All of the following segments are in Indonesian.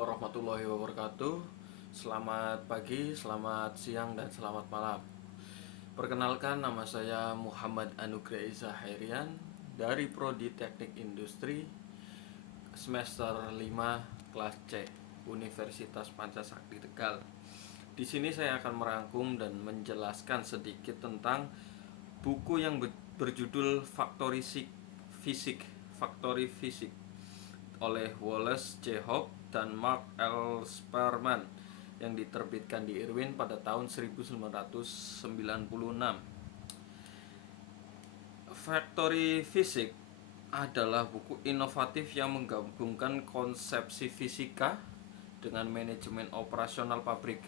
warahmatullahi wabarakatuh. Selamat pagi, selamat siang, dan selamat malam. Perkenalkan, nama saya Muhammad Anugrah Iza Hairian dari Prodi Teknik Industri semester 5 kelas C Universitas Pancasakti Tegal. Di sini saya akan merangkum dan menjelaskan sedikit tentang buku yang berjudul Factory Physics oleh Wallace J. Hope dan Mark L. Sperman yang diterbitkan di Irwin pada tahun 1996. Factory Physics adalah buku inovatif yang menggabungkan konsepsi fisika dengan manajemen operasional pabrik.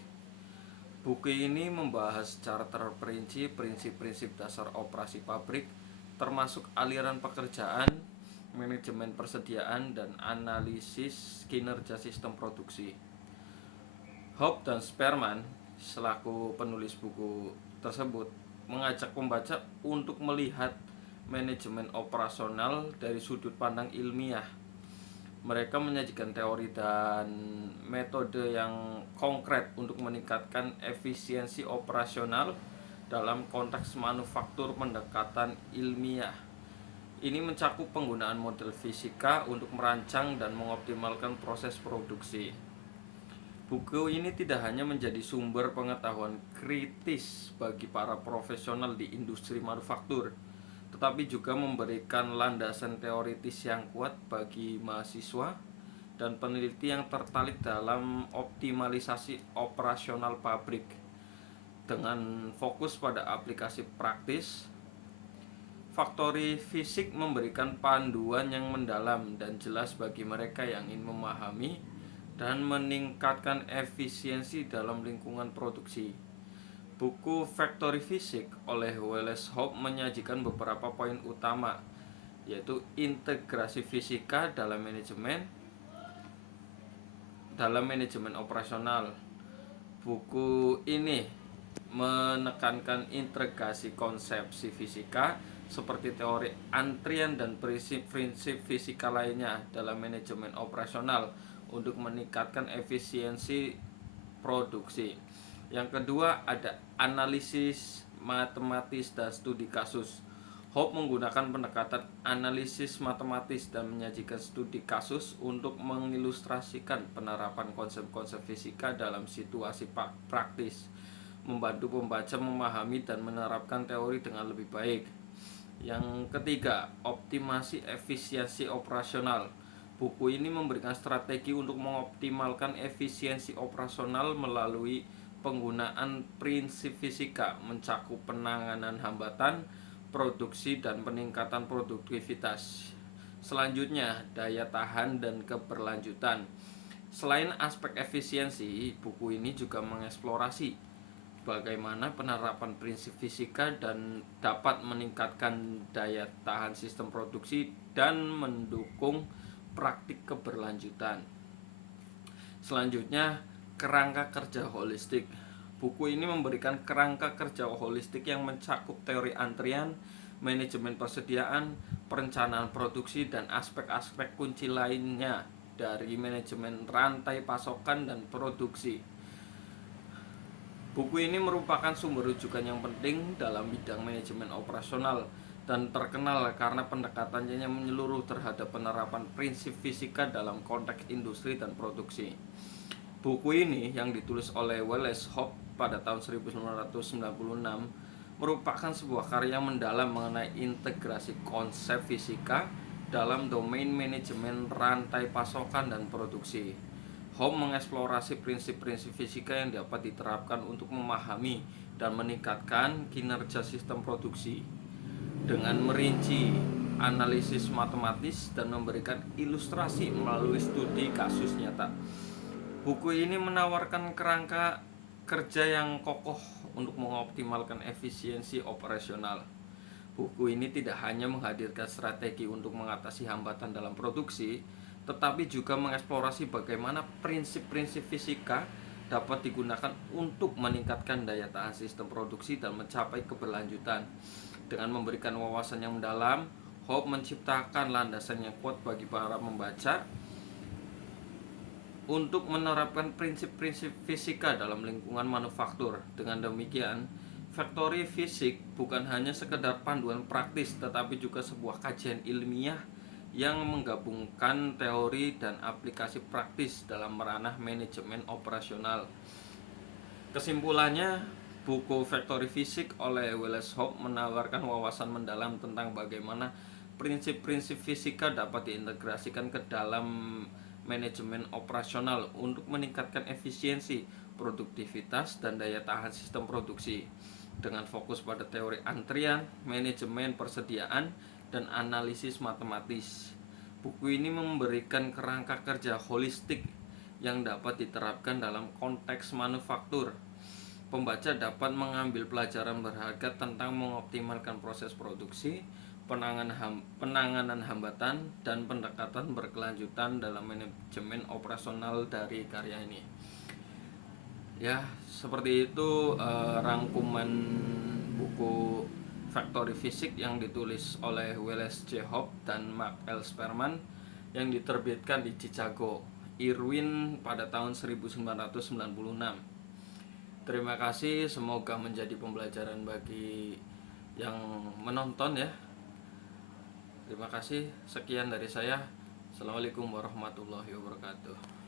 Buku ini membahas secara terperinci prinsip-prinsip dasar operasi pabrik, termasuk aliran pekerjaan, manajemen persediaan, dan analisis kinerja sistem produksi. Hope dan Sperman selaku penulis buku tersebut mengajak pembaca untuk melihat manajemen operasional dari sudut pandang ilmiah. Mereka menyajikan teori dan metode yang konkret untuk meningkatkan efisiensi operasional dalam konteks manufaktur pendekatan ilmiah. Ini mencakup penggunaan model fisika untuk merancang dan mengoptimalkan proses produksi. Buku ini tidak hanya menjadi sumber pengetahuan kritis bagi para profesional di industri manufaktur, tetapi juga memberikan landasan teoritis yang kuat bagi mahasiswa dan peneliti yang tertarik dalam optimalisasi operasional pabrik. Dengan fokus pada aplikasi praktis, Factory Physics memberikan panduan yang mendalam dan jelas bagi mereka yang ingin memahami dan meningkatkan efisiensi dalam lingkungan produksi. Buku Factory Physics oleh Wallace Hope menyajikan beberapa poin utama, yaitu integrasi fisika dalam manajemen operasional. Buku ini menekankan integrasi konsepsi fisika seperti teori antrian dan prinsip-prinsip fisika lainnya dalam manajemen operasional untuk meningkatkan efisiensi produksi. Yang kedua, ada analisis matematis dan studi kasus. Hope menggunakan pendekatan analisis matematis dan menyajikan studi kasus untuk mengilustrasikan penerapan konsep-konsep fisika dalam situasi praktis, membantu pembaca memahami dan menerapkan teori dengan lebih baik. Yang ketiga, optimasi efisiensi operasional. Buku ini memberikan strategi untuk mengoptimalkan efisiensi operasional melalui penggunaan prinsip fisika, mencakup penanganan hambatan produksi dan peningkatan produktivitas. Selanjutnya, daya tahan dan keberlanjutan. Selain aspek efisiensi, buku ini juga mengeksplorasi bagaimana penerapan prinsip fisika dan dapat meningkatkan daya tahan sistem produksi dan mendukung praktik keberlanjutan. Selanjutnya, kerangka kerja holistik. Buku ini memberikan kerangka kerja holistik yang mencakup teori antrian, manajemen persediaan, perencanaan produksi, dan aspek-aspek kunci lainnya dari manajemen rantai pasokan dan produksi. Buku ini merupakan sumber rujukan yang penting dalam bidang manajemen operasional dan terkenal karena pendekatannya yang menyeluruh terhadap penerapan prinsip fisika dalam konteks industri dan produksi. Buku ini yang ditulis oleh Wallace Hope pada tahun 1996 merupakan sebuah karya mendalam mengenai integrasi konsep fisika dalam domain manajemen rantai pasokan dan produksi. Hope mengeksplorasi prinsip-prinsip fisika yang dapat diterapkan untuk memahami dan meningkatkan kinerja sistem produksi dengan merinci analisis matematis dan memberikan ilustrasi melalui studi kasus nyata. Buku ini menawarkan kerangka kerja yang kokoh untuk mengoptimalkan efisiensi operasional. Buku ini tidak hanya menghadirkan strategi untuk mengatasi hambatan dalam produksi, tetapi juga mengeksplorasi bagaimana prinsip-prinsip fisika dapat digunakan untuk meningkatkan daya tahan sistem produksi dan mencapai keberlanjutan. Dengan memberikan wawasan yang mendalam, Hope menciptakan landasan yang kuat bagi para pembaca untuk menerapkan prinsip-prinsip fisika dalam lingkungan manufaktur. Dengan demikian, factory fisik bukan hanya sekedar panduan praktis, tetapi juga sebuah kajian ilmiah yang menggabungkan teori dan aplikasi praktis dalam ranah manajemen operasional. Kesimpulannya, buku Factory Fisik oleh Wallace Hope menawarkan wawasan mendalam tentang bagaimana prinsip-prinsip fisika dapat diintegrasikan ke dalam manajemen operasional untuk meningkatkan efisiensi, produktivitas, dan daya tahan sistem produksi. Dengan fokus pada teori antrian, manajemen persediaan, dan analisis matematis, buku ini memberikan kerangka kerja holistik yang dapat diterapkan dalam konteks manufaktur. Pembaca dapat mengambil pelajaran berharga tentang mengoptimalkan proses produksi, penanganan hambatan, dan pendekatan berkelanjutan dalam manajemen operasional dari karya ini. Ya, seperti itu rangkuman buku Factory Fisik yang ditulis oleh Wallace J. Hope dan Mark L. Sperman yang diterbitkan di Chicago, Irwin pada tahun 1996. Terima kasih, semoga menjadi pembelajaran bagi yang menonton ya. Terima kasih, sekian dari saya. Assalamualaikum warahmatullahi wabarakatuh.